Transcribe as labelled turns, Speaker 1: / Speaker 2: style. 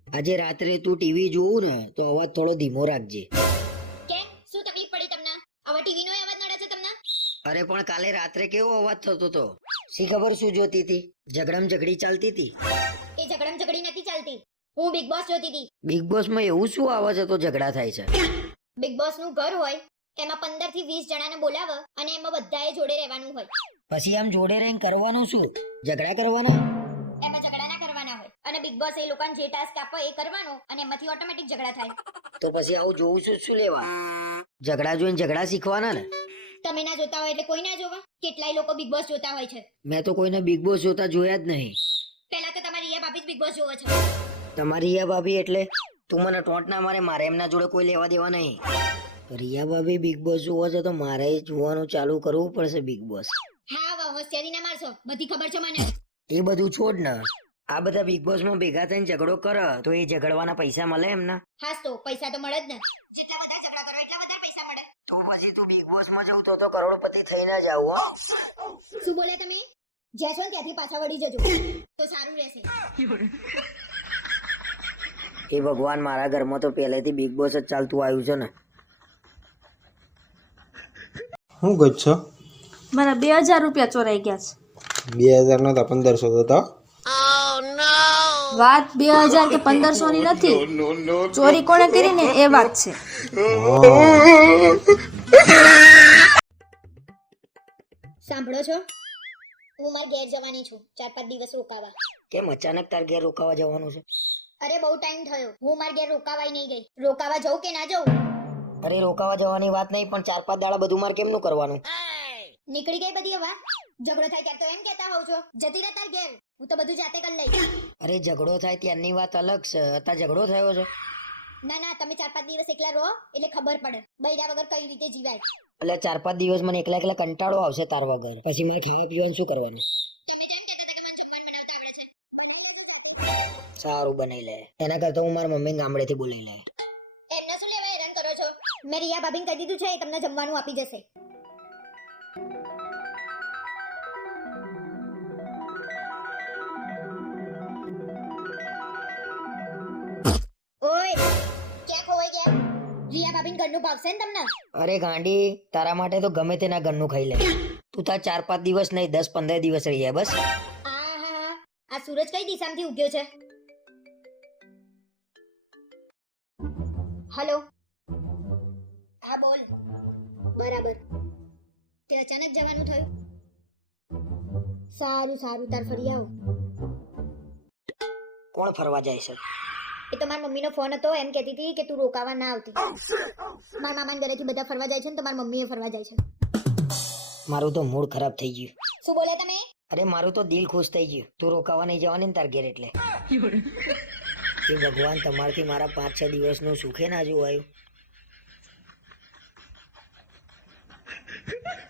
Speaker 1: આજે રાત્રે તું ટીવી જોવું ને તો અવાજ થોડો ધીમો રાખજે.
Speaker 2: કેમ શું તકલીફ પડી તમને? હવે ટીવી નો અવાજ નડે છે તમને?
Speaker 1: અરે પણ કાલે રાત્રે કેવો અવાજ થતો હતો? શી ખબર શું જોતી હતી? ઝઘડમ ઝઘડી ચાલતી હતી.
Speaker 2: એ ઝઘડમ ઝઘડી નથી ચાલતી, હું બિગ બોસ જોતી હતી.
Speaker 1: બિગ બોસ માં એવું શું આવે છે તો ઝઘડા થાય છે?
Speaker 2: બિગ બોસ નું ઘર હોય, એમાં 15 થી 20 જણાને બોલાવે અને એમાં બધાએ જોડે રહેવાનું હોય.
Speaker 1: પછી આમ જોડે રહીને કરવાનું શું? ઝઘડા કરવાના?
Speaker 2: એમાં ઝઘડા ના કરવાના હોય અને બિગ બોસ એ લોકોને જે ટાસ્ક આપે એ કરવાનો અને એમાંથી ઓટોમેટિક ઝઘડા થાય.
Speaker 1: તો પછી આવું જોવું શું લેવા? ઝઘડા જોઈને ઝઘડા શીખવાના ને?
Speaker 2: તમે ના જોતા હોય એટલે કોઈ ના જોવા? કેટલાય લોકો બિગ બોસ જોતા હોય છે.
Speaker 1: મેં તો કોઈને બિગ બોસ જોતા જોયા જ નહીં.
Speaker 2: પહેલા તો તમારી રિયા ભાભી જ બિગ બોસ જોવો છો.
Speaker 1: તમારી રિયા ભાભી એટલે? તું મને ટોન્ટ ના મારે એમના જોડે કોઈ લેવા દેવા નહીં. રિયા ભાભી બિગ બોસ જોવો છે તો મારે જોવાનું ચાલુ કરવું પડશે બિગ બોસ.
Speaker 2: હા વાહ, હોશિયારી ના મારશો, બધી ખબર છે મને.
Speaker 1: એ બધું છોડ ને, આ બધા બિગ બોસ માં ભેગા થઈને ઝઘડો કરે તો એ ઝઘડવાના પૈસા મળે એમના?
Speaker 2: હાસ તો પૈસા તો મળે જ ને. જેટલા બધા ઝઘડા કરો એટલા બધા પૈસા મળે.
Speaker 1: તો પછી તું બિગ બોસ માં જવું તો કરોડપતિ થઈ ના જાવ હો.
Speaker 2: શું બોલ્યા તમે? જ્યાં છો ને ત્યાંથી પાછા વળી જજો તો સારું રહેશે.
Speaker 1: એ ભગવાન, મારા ઘરમાં તો પહેલેથી બિગ બોસ જ ચાલતું આવ્યું છે ને.
Speaker 3: હું ગચ્છો
Speaker 4: મારા 2000 રૂપિયા ચોરાઈ ગયા છે.
Speaker 3: 2000 નતા 1500 હતા.
Speaker 4: વાત 2000 કે 1500 ની નથી, ચોરી કોણે કરી ને એ વાત છે.
Speaker 2: સાંભળો છો, હું મારા ઘેર જવાની છું 4-5 દિવસ રોકાવા.
Speaker 1: કેમ અચાનક તાર ઘેર રોકાવા જવાનું છે?
Speaker 2: અરે બહુ ટાઈમ થયો, હું મારા ઘેર રોકાવાય નહીં ગઈ. રોકાવા જવું કે ના જવું?
Speaker 1: અરે રોકાવા જવાની વાત નહીં, પણ 4-5 દાડા બધું મારે કેમનું કરવાનું?
Speaker 2: નીકળી ગઈ બધી હવા. ઝઘડો થાય ત્યારે તો એમ કહેતા હોવ છો જતી રહે તાર ઘેર, હું તો બધું જાતે કરી લઈશ.
Speaker 1: અરે ઝઘડો થાય ત્યારની વાત અલગ છે, અત્યારે ઝઘડો થયો છે.
Speaker 2: ના ના, તમે 4-5 દિવસ એકલા રહો એટલે ખબર પડે બૈરા વગર કઈ રીતે જીવાય.
Speaker 1: એટલે 4-5 દિવસ મને એકલા એકલા કંટાળો આવશે તાર વગર, પછી મારે ખાવા પીવાનું શું કરવાનું? સારું બનાવી લે, એના કરતા હું મારા મમ્મી ગામડેથી બોલાવી લે.
Speaker 2: એમને શું લેવા હેરાન કરો છો? મેં રિયા ભાભીને કહી દીધું છે, એ તમને જમવાનું આપી જશે. ઓય ક્યાં ખોવાઈ ગયા? રિયા ભાભીને ઘરનું ભાવશે ને તમને?
Speaker 1: અરે ગાંડી, તારા માટે તો ગમે તેના ઘરનું ખાઈ લે. તું તાર 4-5 દિવસ નહીં 10-15 દિવસ રહી જાય બસ.
Speaker 2: આ સૂરજ કઈ દિશામાંથી ઉગ્યો છે? હેલો, હા બોલ. બરાબર, તે અચાનક જવાનું થયું? સારું સારું, તાર ફરી આવ.
Speaker 1: કોણ ફરવા જાય છે?
Speaker 2: એ તો મારી મમ્મીનો ફોન હતો, એમ કહેતી હતી કે તું રોકાવા ના આવતી. મારા મામાના ઘરેથી બધા ફરવા જાય છે ને તો મારી મમ્મીએ ફરવા જાય છે.
Speaker 1: મારું તો મૂડ ખરાબ થઈ ગયું.
Speaker 2: શું બોલ્યા તમે?
Speaker 1: અરે મારું તો દિલ ખુશ થઈ ગયું, તું રોકાવા નહીં જવાની ને તાર ઘેર એટલે. એ ભગવાન, તમારથી મારા 5-6 દિવસનું સુખે ના જોવાયું.